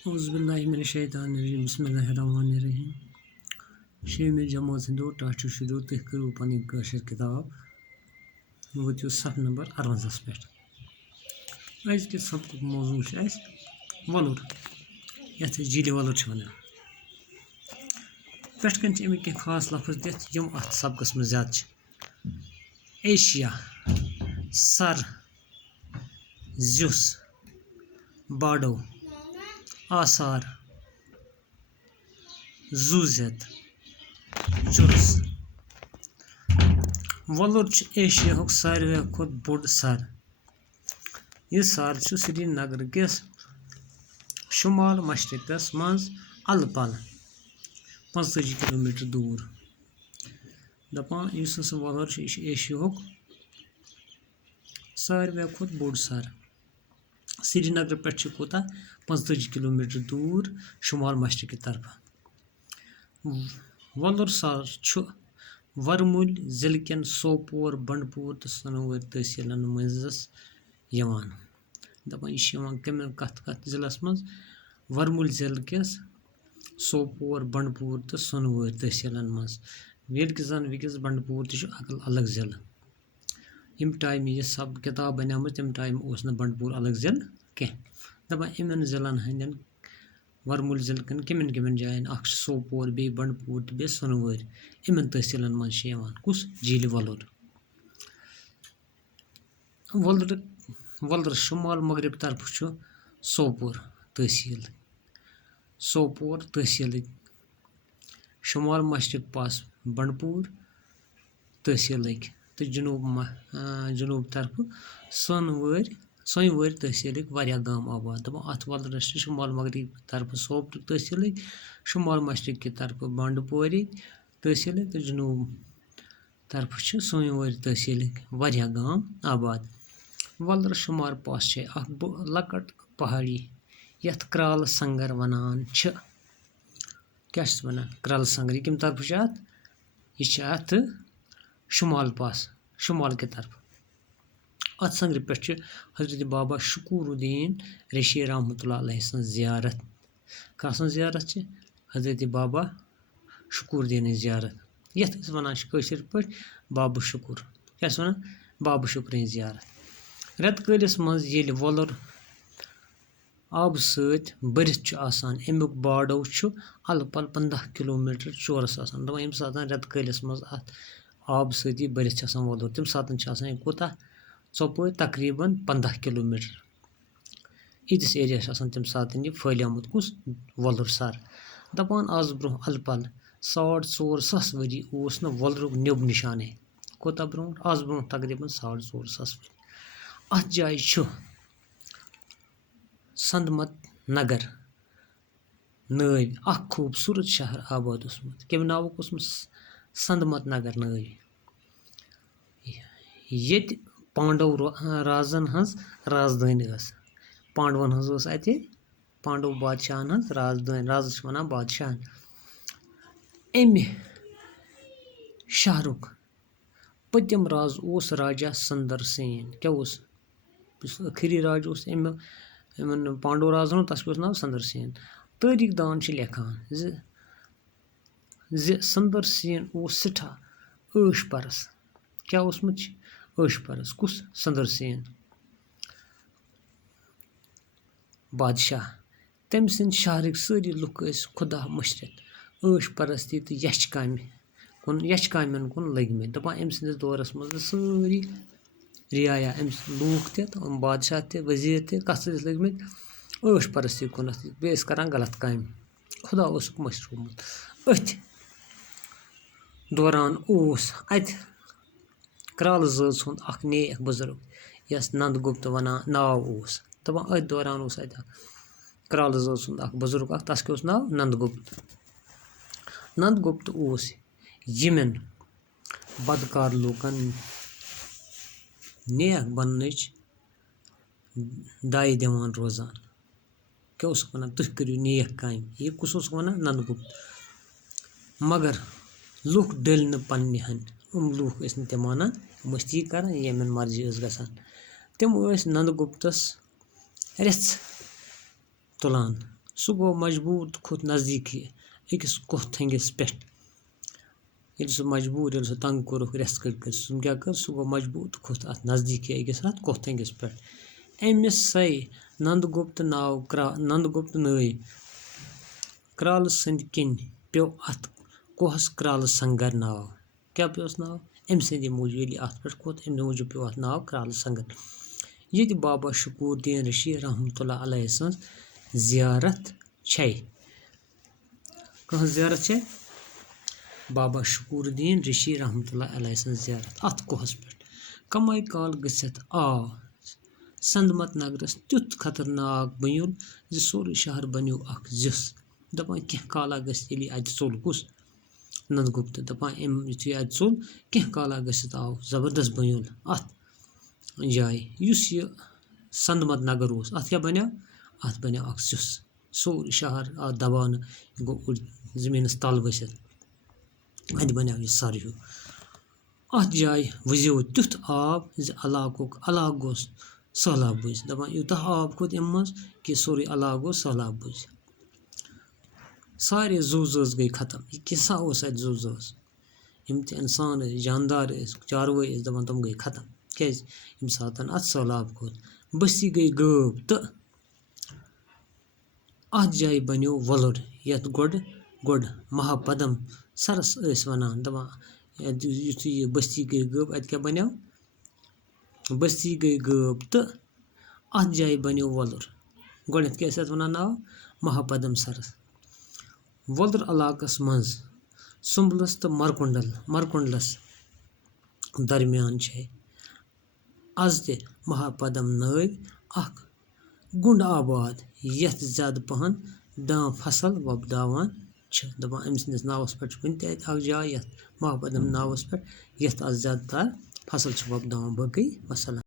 औज़ुबिल्लाहिमिनश्शैतानिर्रजीम बिस्मिल्लाहिर्रहमानिर्रहीम शेमी जमात हिंदो टाच शुरू तुह करू पन कशर किताब वो सफ नंबर 58 पे आज के सबक मौजूद वलुर ये झील वलुर वन पे अमिक खास लफ्ज दिख अत सबकस में ज्यादा एशिया सर जुस बाडो आसार जूजत चुरस वलुर एशिया सारे खुद बोड़ सर यह सर श्रीनगर किस शुमाल मशरकस मज अल पल 45 किलोमीटर दूर दपान वलुर एशिया सारे खुद बोड़ सर श्रीनगर पे कोता 45 किलोमीटर दूर शुमाल मशरक तरफ वलुर सर वरमुल जिले कन सोपोर बंडपुर तो सनवर तहसीलन मजस दपान कत जिलस मज वरमुल जिले किस सोपोर बंडपुर तो सनवर तहसीलन मज जन वस बंडपुर तो अलग जिले यम टाइम यह सब किताब बना तम टाइम बंडपुर अलग जिले कह दपान इन जिलन हंद वरमुल जिले कन कमन जायन सोपोर बे बंडपुर तो बे सनवर इन तहसीलन मज कुस झील वलुर वलुर शुमाल मगरब तरफ सोपोर तहसील शुमाल मशरक पास बंडपुर तहसील तो जनूब तरफ सोनवर तहसील वारिया गाम आबाद दपान अत वलुरस शुमाल मगरब तरफ सोपोर तहसील शुमाल मशरक की तरफ बंडपोर तहसील तो जनूब तरफ सोनवर तहसील वारिया गाम आबाद वलुर शुमार पास लकट पहाड़ी यथ क्रल संगर वनान क्या वन क्रल संगर यह कम तरफ यह शुमाल पास शुमाल के तरफ अत संगर पे हजरत बाबा शकूरुद्दीन रशी रहमतुल्लाह अलैहि ज़ियारत कह ज़ियारत हजरत बाबा शकूरुद्दीन ज़ियारत यथ वन कशर पे बाबा शुकुर क्या वन बाबा शुकुर ज़ियारत रेत कलिस मज वलुर आब सत भरत अमुक बाडो अल पल 15 किलोमीटर चौरस दपान यम सात रेत कलिस मज आब सत भरत वलुर तम सात कोता चौपे तकरीबन 15 किलोमीटर यीस एरिया तम सात यह फैलियामुत कुस वलुर सर दपान आज ब्रो अल पल 450 वरी वलुर नब निशाने कोता ब्रो आज ब्रो तकरीबन 450 वरी अत जाय संदमत नगर नव खूबसूरत शहर आबाद कम नावुक संदमत नगर नव ये पांडव राजन हज राजधानी पांडवन हज पांडव बादशाहन हज राजधानी राज वन बादशाहन अमि शहरुक पतम राज राजा संदर सेन क्या आखिरी राज पांडव राजन तस नाव संदर सेन तारीख दान लिखान संदर सेन सठा ऐश परस क्या ऐश परस कुस संदर सेन बादशाह तम सद शहरक सारी लुक खुदा मुशरत ऐश परस्ती तो यश कामन कुन लगम दपान अम सदस दौरस मज सारी रियाया लूख बादशाह वजीर कत लगम ऐश परस्ती कुन बे करान गलत काम खुदा मशरूमुत अथ दौरान अत क्रल जज नेक बुजुर्ग यस नंदगुप्त वनान नाव दपान अथ दौरान क्रल जज बुजुर्ग तस क्या नाव नंदगुप्त यमन बदकार लूकन नेक बन दाय दिवान रोजान क्या वन तुह करू नेक काम यह कुस वन नंदगुप्त मगर लूख डल पन्न लूख मानान ती कर यमन मर्जी गसान तम नंदगुप्तस रेच तुलान سُہ گوٚو مجبوٗر تہٕ کھوٚت نزدیٖکٕے أکِس کۄہ تھٔنٛگِس پٮ۪ٹھ. ییٚلہِ سُہ مجبوٗر ییٚلہِ سُہ تنٛگ کوٚرُکھ رٮ۪سہٕ کٔڑۍ سُہ کیٛاہ کٔر سُہ گوٚو مجبوٗر تہٕ کھوٚت اَتھ نزدیٖکٕے أکِس اَتھ کۄہ تھٔنٛگِس پٮ۪ٹھ. أمِس سَے ننٛد گُپت نٲے کرٛالہٕ سٕنٛدۍ کِنۍ پیوٚو اَتھ کۄہَس کرٛالہٕ سنٛگر ناو. کیٛاہ پیوٚس ناو؟ أمۍ سٕنٛدِ موٗجوٗب ییٚلہِ اَتھ پٮ۪ٹھ کھوٚت اَمہِ موٗجوٗب پیوٚو اَتھ ناو کرٛالہٕ سنٛگر. ییٚتہِ بابا شکوٗر الدیٖن رِشی رحمتہ اللہ علیہ سٕنٛز زیارت چھے. کٕہٕنٛز زیارت چھے؟ بابا شکوٗر الدیٖن رِشی رحمتہ اللہ علیہ سٕنٛز زیارت اَتھ کۄہَس پٮ۪ٹھ. کمے کال گٔژھِتھ آو سنٛدمت نگرس تیُتھ خطرناک بٔنیُل زِ سورُے شہر بنیو اکھ زِس. دپان کینٛہہ کالا گٔژھِتھ ییٚلہِ اَتہِ ژوٚل کُس ننٛد گُپت دپان أمۍ یُتھُے اَتہِ ژوٚل کینٛہہ کالا گٔژھِتھ آو زبردست بٔنیُل اَتھ جایہِ یُس یہِ سنٛدمت نگر اوس. اَتھ کیٛاہ بنیو؟ اَتھ بنیو اکھ زِس. سورُے شہر آو دباونہٕ یہِ گوٚو اوٚڑ زٔمیٖنس تل ؤسِتھ. اَتہِ بنیو یہِ سر ہیوٗ. اَتھ جایہِ وٕزیو تیُتھ آب زِ علاقہٕ گوٚژھ سہلاب بٔزۍ. دپان یوٗتاہ آب کھوٚت اَمہِ منٛز کہِ سورُے علاقہٕ گوٚو سہلاب بٔزۍ. سارے زُو زٲژ گٔے ختم. یہِ کِسا اوس اَتہِ زُو زٲژ. یِم تہِ اِنسان ٲسۍ جاندار ٲسۍ چاروٲے ٲسۍ دپان تِم گٔے ختم. کیٛازِ ییٚمہِ ساتہٕ اَتھ سہلاب کھوٚت. بستی گٔے غٲب تہٕ اَتھ جایہِ بنیو وۄلُر یَتھ گۄڈٕ مہاپدم سرس ٲسۍ وَنان. دپان یُتھُے یہِ بستی گٔے غٲب اَتہِ کیٛاہ بنیو؟ بستی گٔے غٲب تہٕ اَتھ جایہِ بنیو وۄلُر. گۄڈنٮ۪تھ کیٛاہ ٲسۍ اَتھ وَنان ناو؟ مہاپدم سرس. وۄلُر علاقس منٛز سُمبلس تہٕ مرکُنڈلس درمیان چھے آز تہِ مہاپدم نٲوۍ اکھ گُنٛڈ آباد یَتھ زیادٕ پہن دان فصل وۄپداوان چھِ. دپان أمۍ سٕنٛدِس ناوس پٮ۪ٹھ چھُ وٕنہِ تہِ اَتہِ اکھ جاے یَتھ مہاپدم ناوس پٮ۪ٹھ یَتھ آز زیادٕ تر فصل چھِ وۄپداوان. باقٕے وسلام.